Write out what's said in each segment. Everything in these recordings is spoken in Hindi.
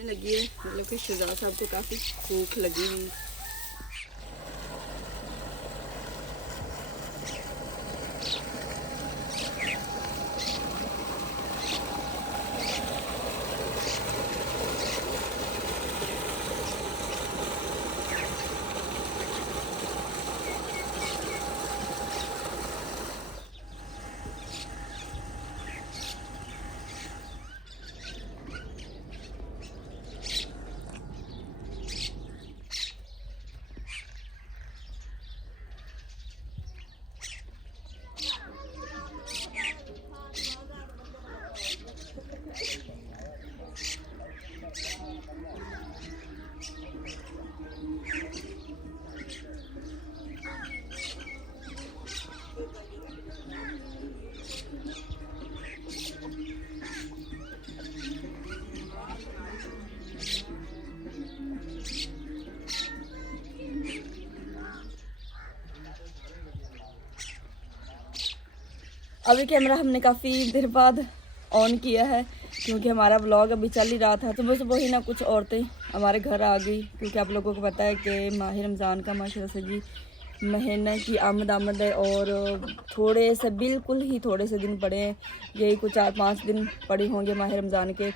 खाने लगी है, मतलब कि शहजाद साहब को काफ़ी भूख लगी हुई। अभी कैमरा हमने काफ़ी देर बाद ऑन किया है क्योंकि हमारा व्लॉग अभी चल ही रहा था। सुबह सुबह ही ना कुछ औरतें हमारे घर आ गई, क्योंकि आप लोगों को पता है कि माह रमज़ान का माशाल्लाह से जी महीने की आमद है और थोड़े से बिल्कुल ही थोड़े से दिन पड़े हैं, यही कुछ 4-5 दिन पड़े होंगे माह रमज़ान के।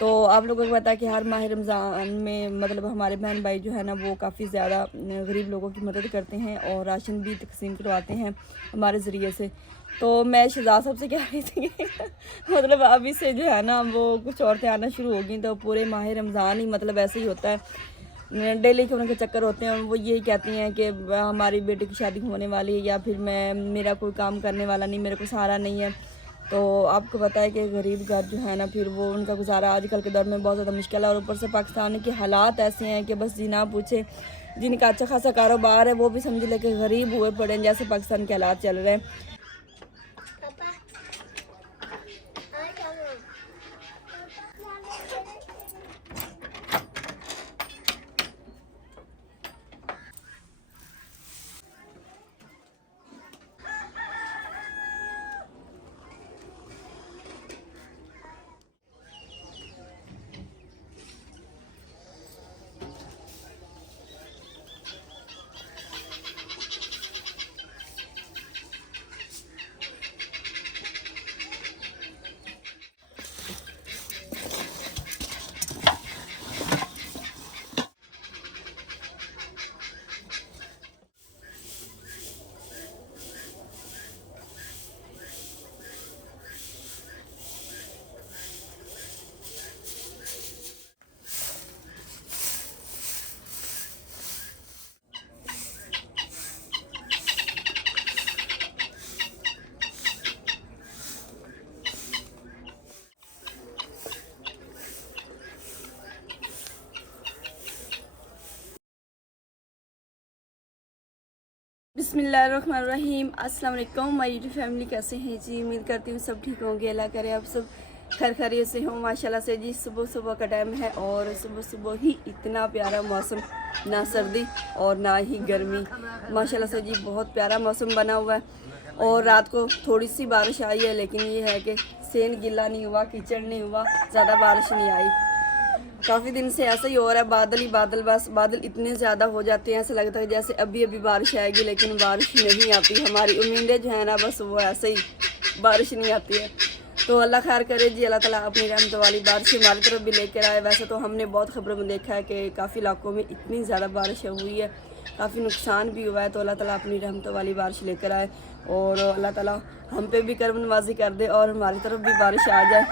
तो आप लोगों को पता है कि हर माह रमज़ान में मतलब हमारे बहन भाई जो है ना वो काफ़ी ज़्यादा गरीब लोगों की मदद करते हैं और राशन भी तकसीम करवाते हैं हमारे ज़रिए से। तो मैं शहजाद साहब से कह रही थी मतलब अभी से जो है ना वो कुछ औरतें आना शुरू हो गई, तो पूरे माह रमज़ान ही मतलब ऐसे ही होता है, डेली के उनके चक्कर होते हैं। वो यही कहती हैं कि हमारी बेटी की शादी होने वाली है या फिर मेरा कोई काम करने वाला नहीं, मेरे को सहारा नहीं है। तो आपको पता है कि गरीब घर जो है ना फिर वो उनका गुजारा आजकल के दौर में बहुत ज़्यादा मुश्किल है। और ऊपर से पाकिस्तान के हालात ऐसे हैं कि बस जी ना पूछे, जिनका अच्छा खासा कारोबार है वो भी समझ ले कि गरीब हुए पड़े हैं, जैसे पाकिस्तान के हालात चल रहे हैं। बिस्मिल्लाहिर्रहमानिर्रहीम। अस्सलाम वालेकुम माय यूट्यूब फैमिली, कैसे हैं जी? उम्मीद करती हूँ सब ठीक होंगे। अल्लाह करे आप सब खैर खैरियत से हों। माशाल्लाह से जी सुबह सुबह का टाइम है और सुबह सुबह ही इतना प्यारा मौसम, ना सर्दी और ना ही गर्मी। माशाल्लाह से जी बहुत प्यारा मौसम बना हुआ है। और रात को थोड़ी सी बारिश आई है, लेकिन ये है कि सेन गिला नहीं हुआ, कीचड़ नहीं हुआ, ज़्यादा बारिश नहीं आई। काफ़ी दिन से ऐसा ही हो रहा है, बादल ही बादल, बस बादल इतने ज़्यादा हो जाते हैं, ऐसा लगता है जैसे अभी अभी बारिश आएगी, लेकिन बारिश नहीं आती। हमारी उम्मीदें जो है ना बस वो ऐसे ही बारिश नहीं आती है। तो अल्लाह खैर करे जी, अल्लाह ताला अपनी रहमत वाली बारिश हमारी तरफ भी लेकर आए। वैसे तो हमने बहुत खबरों में देखा है कि काफ़ी इलाकों में इतनी ज़्यादा बारिश हुई है, काफ़ी नुकसान भी हुआ है। तो अल्लाह ताला अपनी रहमत वाली बारिश लेकर आए और अल्लाह ताला हम पे भी करम नवाजी कर दे और हमारी तरफ भी बारिश आ जाए।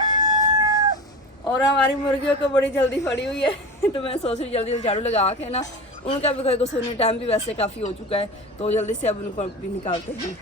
और हमारी मुर्गियों को बड़ी जल्दी पड़ी हुई है तो मैं सोच रही जल्दी जल्दी झाड़ू लगा के ना उनका भी कोई को सोने टाइम भी वैसे काफ़ी हो चुका है, तो जल्दी से अब उनको भी निकालते हैं।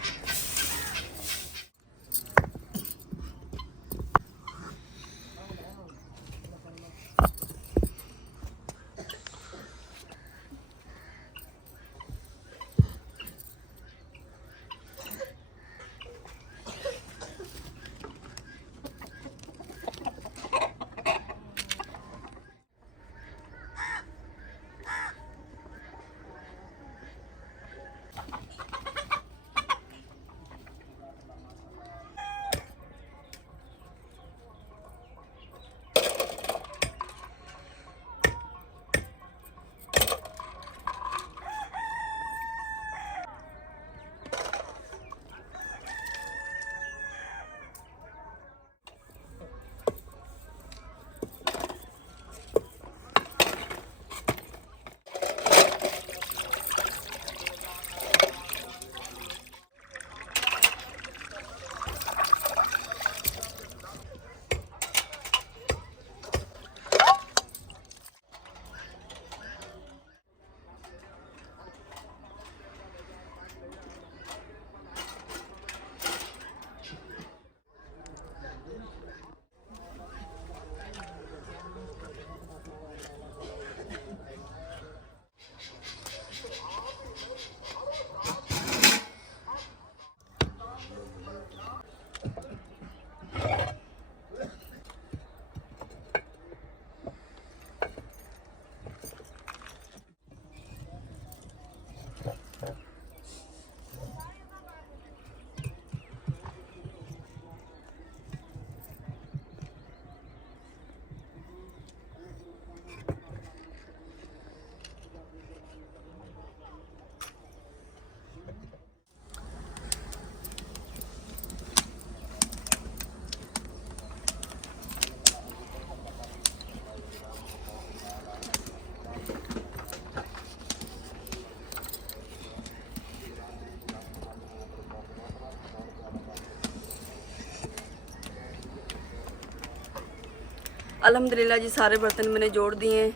अल्हम्दुलिल्लाह जी सारे बर्तन मैंने जोड़ दिए हैं,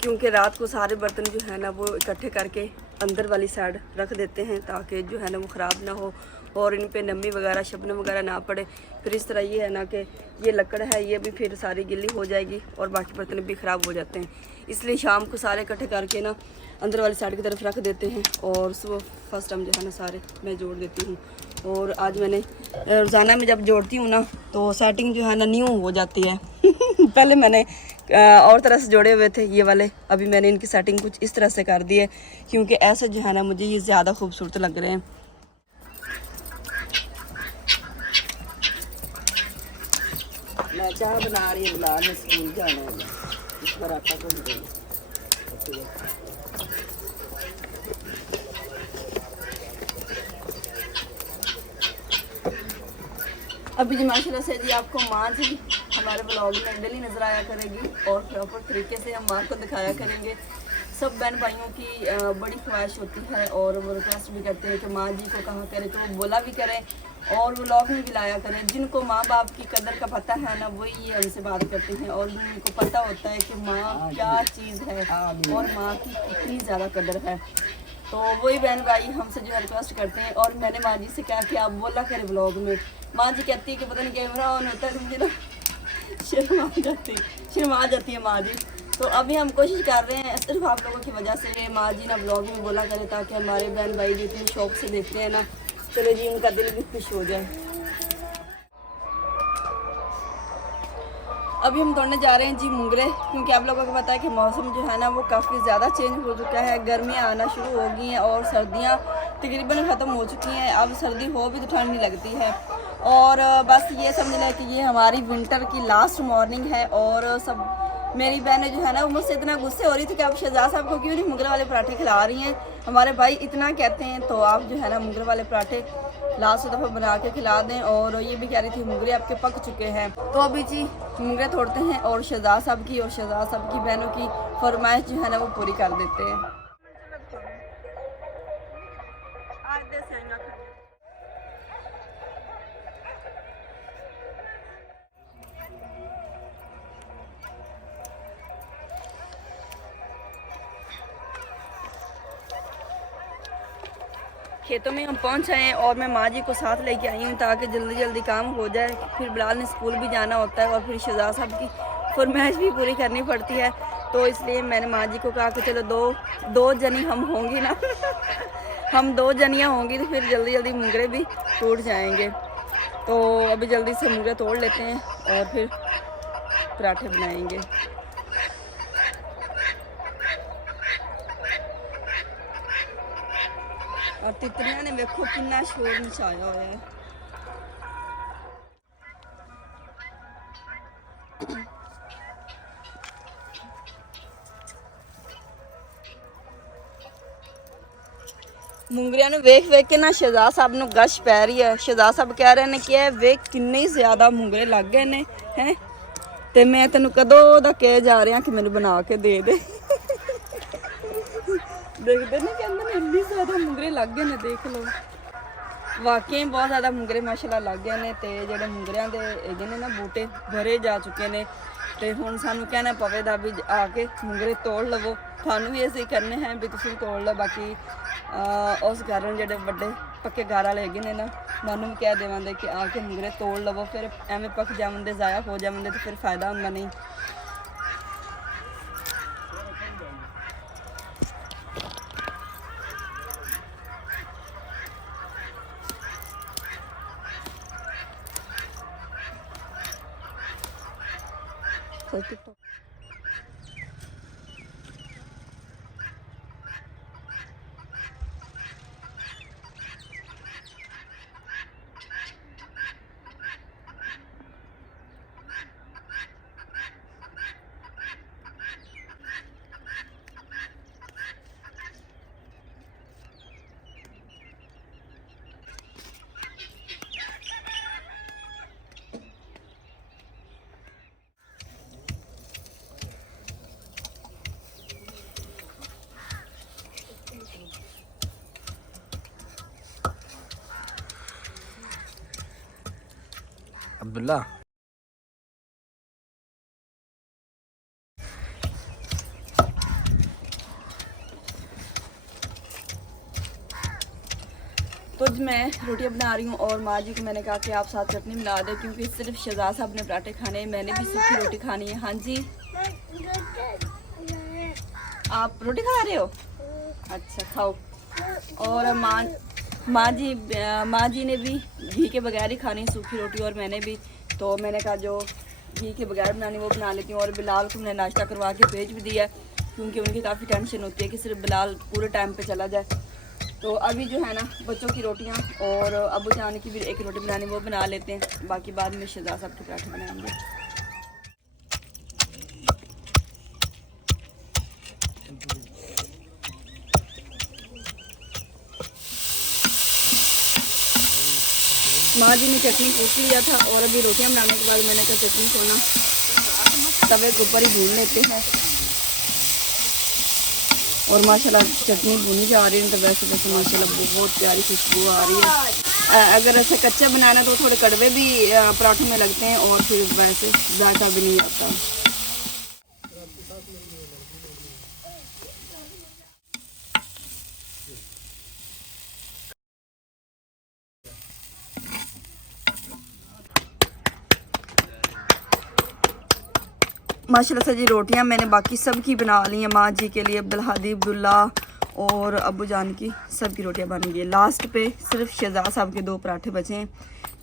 क्योंकि रात को सारे बर्तन जो है ना वो इकट्ठे करके अंदर वाली साइड रख देते हैं ताकि जो है ना वो ख़राब ना हो और इन पे नमी वगैरह शबनम वगैरह ना पड़े। फिर इस तरह ये है ना कि ये लकड़ है, ये भी फिर सारी गिल्ली हो जाएगी और बाकी बर्तन भी ख़राब हो जाते हैं। इसलिए शाम को सारे इकट्ठे करके ना अंदर वाली साइड की तरफ रख देते हैं और सुबह फर्स्ट टाइम जो है ना सारे मैं जोड़ देती हूँ। और आज मैंने रोज़ाना में जब जोड़ती हूँ ना तो सेटिंग जो है ना न्यू हो जाती है। पहले मैंने और तरह से जोड़े हुए थे ये वाले, अभी मैंने इनकी सेटिंग कुछ इस तरह से कर दी है क्योंकि ऐसे जो है ना मुझे ये ज़्यादा खूबसूरत लग रहे हैं। मैं चाह बना रही है, बिलाल ने स्कूल जाना है, इस बार आटा को भी देंगे। अभी जी माशाल्लाह से जी आपको माँ जी हमारे ब्लॉग में डेली नज़र आया करेगी और प्रॉपर तरीके से हम माँ को दिखाया करेंगे। सब बहन भाइयों की बड़ी ख्वाहिश होती है और वो रिक्वेस्ट भी करते हैं कि माँ जी को कहा करें, तो वो बोला भी करें और व्लॉग में भी लाया करें। जिनको माँ बाप की कदर का पता है ना वही ये हमसे बात करते हैं और उनको पता होता है कि माँ क्या चीज़ है और माँ की कितनी ज़्यादा कदर है। तो वही बहन भाई हमसे जो है रिक्वेस्ट करते हैं और मैंने माँ जी से कहा कि आप बोला करें ब्लॉग में। माँ जी कहती है कि पता नहीं कैमरा ऑन होता है तो मुझे ना शर्मा जाती है माँ जी। तो अभी हम कोशिश कर रहे हैं सिर्फ आप लोगों की वजह से माँ जी ना ब्लॉग में बोला करें ताकि हमारे बहन भाई जो इतनी शौक से देखते हैं ना, चलो जी उनका दिल भी खुश हो जाए। अभी हम तोड़ने जा रहे हैं जी मुंगरे, क्योंकि आप लोगों को पता है कि मौसम जो है ना वो काफ़ी ज़्यादा चेंज हो चुका है। गर्मियाँ आना शुरू हो गई हैं और सर्दियाँ तकरीबन ख़त्म हो चुकी हैं। अब सर्दी हो भी तो ठंड नहीं लगती है और बस ये समझ लें कि ये हमारी विंटर की लास्ट मॉर्निंग है। और सब मेरी बहनें जो है ना वो मुझसे इतना गुस्से हो रही थी कि आप शहजाद साहब को क्यों नहीं मुंगरे वाले पराठे खिला रही हैं। हमारे भाई इतना कहते हैं तो आप जो है ना मुंगरे वाले पराठे लास्ट दफ़ा बना के खिला दें। और ये भी कह रही थी मुंगरे आपके पक चुके हैं। तो अभी जी मुंगरे तोड़ते हैं और शहजाद साहब की और शहजाद साहब की बहनों की फरमाइश जो है ना वो पूरी कर देते हैं। खेतों में हम पहुंच आए हैं और मैं माँ जी को साथ लेके आई हूँ ताकि जल्दी जल्दी काम हो जाए। फिर बिलाल ने स्कूल भी जाना होता है और फिर शहजाद साहब की फरमाइश भी पूरी करनी पड़ती है। तो इसलिए मैंने माँ जी को कहा कि चलो दो जनी हम होंगी ना हम दो जनियाँ होंगी तो फिर जल्दी जल्दी मुंगरे भी टूट जाएंगे। तो अभी जल्दी से मुंगरे तोड़ लेते हैं और फिर पराठे बनाएंगे। और तितलियां ने देखो कितना शोर मचाया हुआ है। मुंगरिया वेख वेख के ना शहजाद साहब ਨੂੰ गश पै रही है। शहजाद साहब कह रहे हैं कि वेख किन्ने ज़्यादा मुंगरे लग गए ने हैं ते मैं तेन कदों दा कह जा रहा कि मैनू बना के दे दे। देखते नहीं कहते इन्नी ज़्यादा मुंगरे लग गए ने, देख लो वाकई बहुत ज़्यादा मुंगरे माशाल्लाह लग गए ने। ते जेडे मुंगरियां दे हैगे ने ना बूटे भरे जा चुके ने ते हुण सानू कहना पवेगा भी आके मुंगरे तोड़ लवो। थानू भी ऐसे करने हैं भी तुसीं तोड़ लो। बाकी उस कारण जेडे वड्डे पक्के घर वाले हैगे ने ना मानू भी कह देवांगे कि आके मुंगरे तोड़ लवो। फिर एवें पक जावंदे ज़ाया हो जावंदे तो फिर फायदा हुंदा नहीं। TikTok अब्दुल्ला मैं रोटियां बना रही हूँ और माँ जी को मैंने कहा कि आप साथ चटनी बना दें, क्योंकि सिर्फ शहजाद साहब ने पराठे खाने हैं, मैंने भी सूखी रोटी खानी है। हाँ जी, आप रोटी खा रहे हो? अच्छा, खाओ। और माँ जी ने भी घी के बगैर ही खानी सूखी रोटी, और मैंने भी। तो मैंने कहा जो घी के बगैर बनानी वो बना लेती हूँ। और बिलाल को मैंने नाश्ता करवा के भेज भी दिया, क्योंकि उनकी काफ़ी टेंशन होती है कि सिर्फ बिलाल पूरे टाइम पे चला जाए। तो अभी जो है ना, बच्चों की रोटियाँ और अबू जान की भी एक रोटी बनानी वो बना लेते हैं, बाकी बाद में शहजाद साहब के पराठे बनाएंगे। माँ जी ने चटनी कूट लिया था, और अभी रोटियाँ बनाने के बाद मैंने कहा चटनी को ना तवे के ऊपर ही भून लेते हैं। और माशाल्लाह चटनी भुनी जा रही है, तो वैसे वैसे माशाल्लाह बहुत प्यारी खुशबू आ रही है। अगर ऐसे कच्चे बनाना तो थोड़े कड़वे भी पराठों में लगते हैं, और फिर वैसे जायका भी नहीं आता। माशाल्लाह से जी रोटियां मैंने बाकी सब की बना ली हैं। माँ जी के लिए, अब्दुल हादी, अब्दुल्ला और अबू जान की सब की रोटियां बन गई। लास्ट पे सिर्फ शहजाद साहब के 2 पराठे बचे हैं।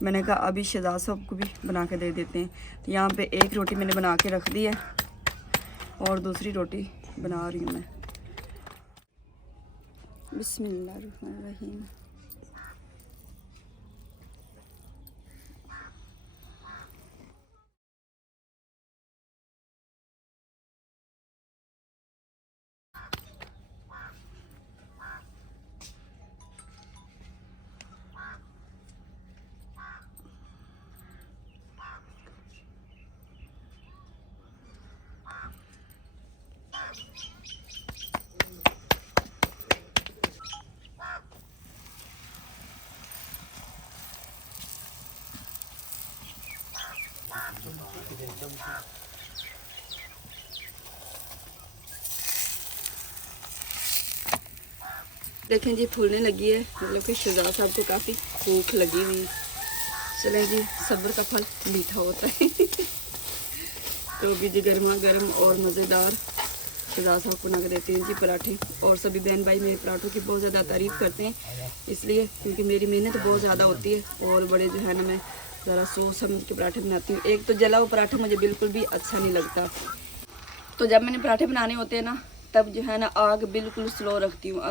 मैंने कहा अभी शहजाद साहब को भी बना के दे देते हैं। तो यहाँ पे एक रोटी मैंने बना के रख दी है, और दूसरी रोटी बना रही हूँ मैं। बिस्मिल्लाहिर्रहमानिर्रहीम। देखें जी फूलने लगी है, मतलब कि शहजाद साहब को काफ़ी भूख लगी हुई है। चलें जी, सब्र का फल मीठा होता है। तो अभी जी गर्मा गर्म और मज़ेदार शहजाद साहब को बना के देते हैं जी पराठे। और सभी बहन भाई मेरे पराठों की बहुत ज़्यादा तारीफ़ करते हैं, इसलिए क्योंकि मेरी मेहनत बहुत ज़्यादा होती है, और बड़े जो है ना मैं ज़रा सोच समझ के पराठे बनाती हूँ। एक तो जला हुआ पराठा मुझे बिल्कुल भी अच्छा नहीं लगता। तो जब मैंने पराठे बनाने होते हैं ना, तब जो है ना आग बिल्कुल स्लो रखती हूँ।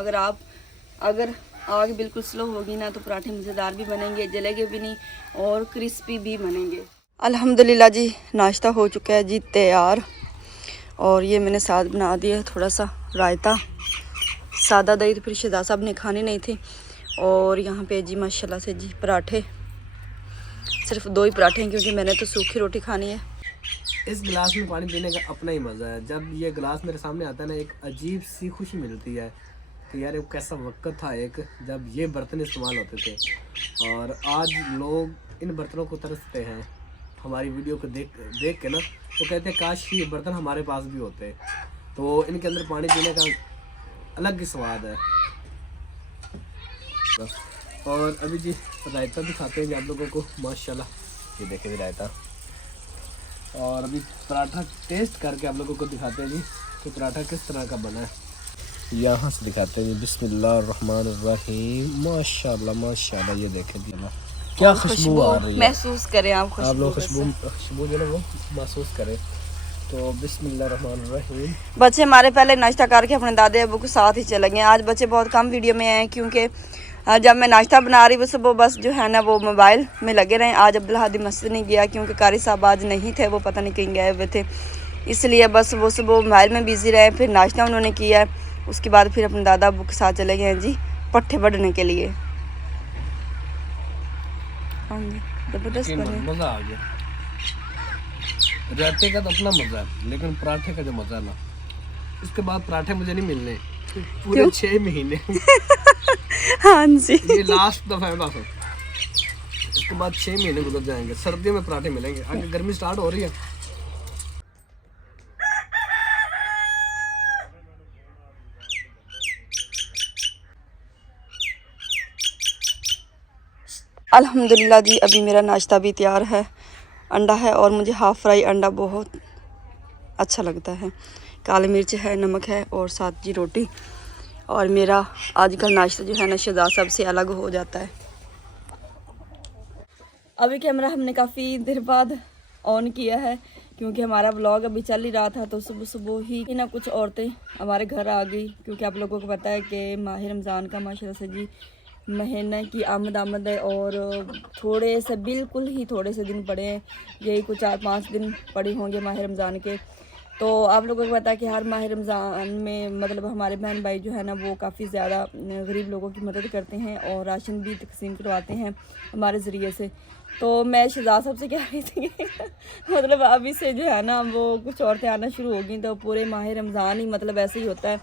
अगर आग बिल्कुल स्लो होगी ना, तो पराठे मज़ेदार भी बनेंगे, जलेंगे भी नहीं, और क्रिस्पी भी बनेंगे। अल्हम्दुलिल्लाह जी, नाश्ता हो चुका है जी तैयार। और ये मैंने साथ बना दिया थोड़ा सा रायता, सादा दही, तो फिर शहजाद साहब ने खाने नहीं थे। और यहाँ पे जी माशाल्लाह से जी पराठे, सिर्फ 2 ही पराठे हैं, क्योंकि मैंने तो सूखी रोटी खानी है। इस गिलास में पानी पीने का अपना ही मज़ा है। जब ये गिलास मेरे सामने आता है ना, एक अजीब सी खुशी मिलती है कि यार वो कैसा वक्त था एक, जब ये बर्तन इस्तेमाल होते थे। और आज लोग इन बर्तनों को तरसते हैं। हमारी वीडियो को देख के ना, वो कहते हैं काश ये बर्तन हमारे पास भी होते। तो इनके अंदर पानी पीने का अलग ही स्वाद है। और अभी जी रायता भी खाते हैं आप लोगों को, माशाल्लाह। ये देखें भी रायता। और अभी पराठा टेस्ट करके आप लोगों को दिखाते हैं जी कि पराठा किस तरह का बना है। यहाँ से दिखाते हैं जी। बिस्मिल्लाहिर्रहमानिर्रहीम। माशाल्लाह माशाल्लाह, ये देखें जी क्या खुशबू आ रही है। महसूस करें आप लोग खुशबू जो है वो महसूस करें। तो बिस्मिल्लाहिर्रहमानिर्रहीम। बच्चे हमारे पहले नाश्ता करके अपने दादे अबू के साथ ही चले गए। आज बच्चे बहुत कम वीडियो में आए, क्योंकि जब मैं नाश्ता बना रही वो बस जो है ना वो मोबाइल में लगे रहे। आज अब्दुल हादी मस्जिद नहीं गया, क्योंकि कारी साहब आज नहीं थे, वो पता नहीं कहीं गए हुए थे, इसलिए बस वो सुबह मोबाइल में बिज़ी रहे। फिर नाश्ता उन्होंने किया है, उसके बाद फिर अपने दादा अबू के साथ चले गए हैं जी पट्ठे बढ़ने के लिए। हाँ जी, ज़बरदस्त बने, मज़ा आ गया। रायते का तो अपना मज़ा है, लेकिन पराठे का जो मज़ा है ना, इसके बाद पराठे मुझे नहीं मिलने पूरे 6 महीने। हाँ जी, ये लास्ट दफा है बस, इसके बाद 6 महीने गुजर जाएंगे। सर्दियों में पराठे मिलेंगे, आगे गर्मी स्टार्ट हो रही है। अल्हम्दुलिल्लाह जी, अभी मेरा नाश्ता भी तैयार है। अंडा है और मुझे हाफ़ फ्राई अंडा बहुत अच्छा लगता है। काली मिर्च है, नमक है और साथ जी रोटी। और मेरा आज का नाश्ता जो है ना शहज़ाद साहब से अलग हो जाता है। अभी कैमरा हमने काफ़ी देर बाद ऑन किया है क्योंकि हमारा व्लॉग अभी चल ही रहा था, तो सुबह सुबह ही ना कुछ औरतें हमारे घर आ गई, क्योंकि आप लोगों को पता है कि माह रमज़ान का माशाल्लाह से जी महीने की आमद है और थोड़े से बिल्कुल ही थोड़े से दिन पड़े हैं, यही कुछ 4-5 दिन पड़े होंगे माह रमज़ान के। तो आप लोगों को पता है कि हर माह रमज़ान में मतलब हमारे बहन भाई जो है ना वो काफ़ी ज़्यादा गरीब लोगों की मदद करते हैं और राशन भी तकसीम करवाते हैं हमारे ज़रिए से। तो मैं शहज़ाद साहब से कह रही थी मतलब अभी से जो है ना वो कुछ औरतें आना शुरू हो गई, तो पूरे माह रमज़ान ही मतलब ऐसे ही होता है,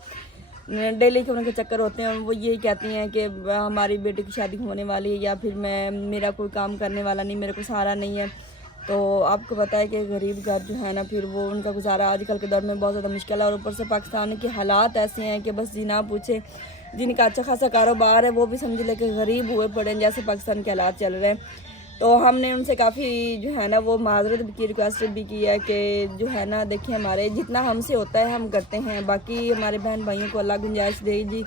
डेली के उनके चक्कर होते हैं। वो यही कहती हैं कि हमारी बेटी की शादी होने वाली है या फिर मेरा कोई काम करने वाला नहीं, मेरे को सहारा नहीं है। तो आपको पता है कि गरीब घर जो है ना फिर वो उनका गुजारा आजकल के दौर में बहुत ज़्यादा मुश्किल है। और ऊपर से पाकिस्तान के हालात ऐसे हैं कि बस जी ना पूछे, जिनका अच्छा खासा कारोबार है वो भी समझ ले कि गरीब हुए पड़े हैं, जैसे पाकिस्तान के हालात चल रहे हैं। तो हमने उनसे काफ़ी जो है ना वो माजरत की रिक्वेस्ट भी की है कि जो है ना देखिए हमारे जितना हमसे होता है हम करते हैं, बाकी हमारे बहन भाइयों को अल्लाह गुंजाइश दे जी,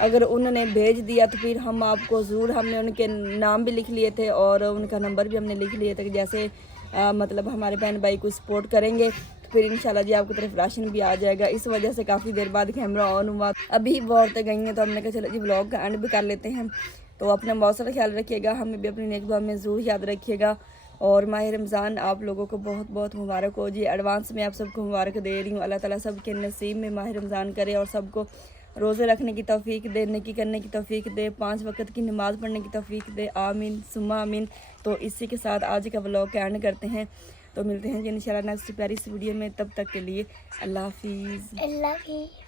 अगर उन्होंने भेज दिया तो फिर हम आपको ज़रूर, हमने उनके नाम भी लिख लिए थे और उनका नंबर भी हमने लिख लिए थे कि जैसे मतलब हमारे बहन भाई को सपोर्ट करेंगे तो फिर इंशाल्लाह जी आपकी तरफ राशन भी आ जाएगा। इस वजह से काफ़ी देर बाद कैमरा ऑन हुआ। अभी वो औरतें गई हैं तो हमने कहा चलो जी व्लॉग का एंड भी कर लेते हैं। तो अपना बहुत सारा ख्याल रखिएगा, हमें भी अपनी नेक दुआ में ज़रूर याद रखिएगा। और माह रमज़ान आप लोगों को बहुत बहुत मुबारक हो जी, एडवांस में आप सबको मुबारक दे रही हूँ। अल्लाह ताला सबके नसीब में माह रमज़ान करे और सबको रोज़े रखने की तौफीक दे, नेकी करने की तौफीक दे, 5 वक्त की नमाज़ पढ़ने की तौफीक दे, आमीन सुम्मा आमीन। तो इसी के साथ आज का व्लॉग का एंड करते हैं। तो मिलते हैं जी इंशाल्लाह नेक्स्ट प्यारी सी वीडियो में, तब तक के लिए अल्लाह हाफिज़।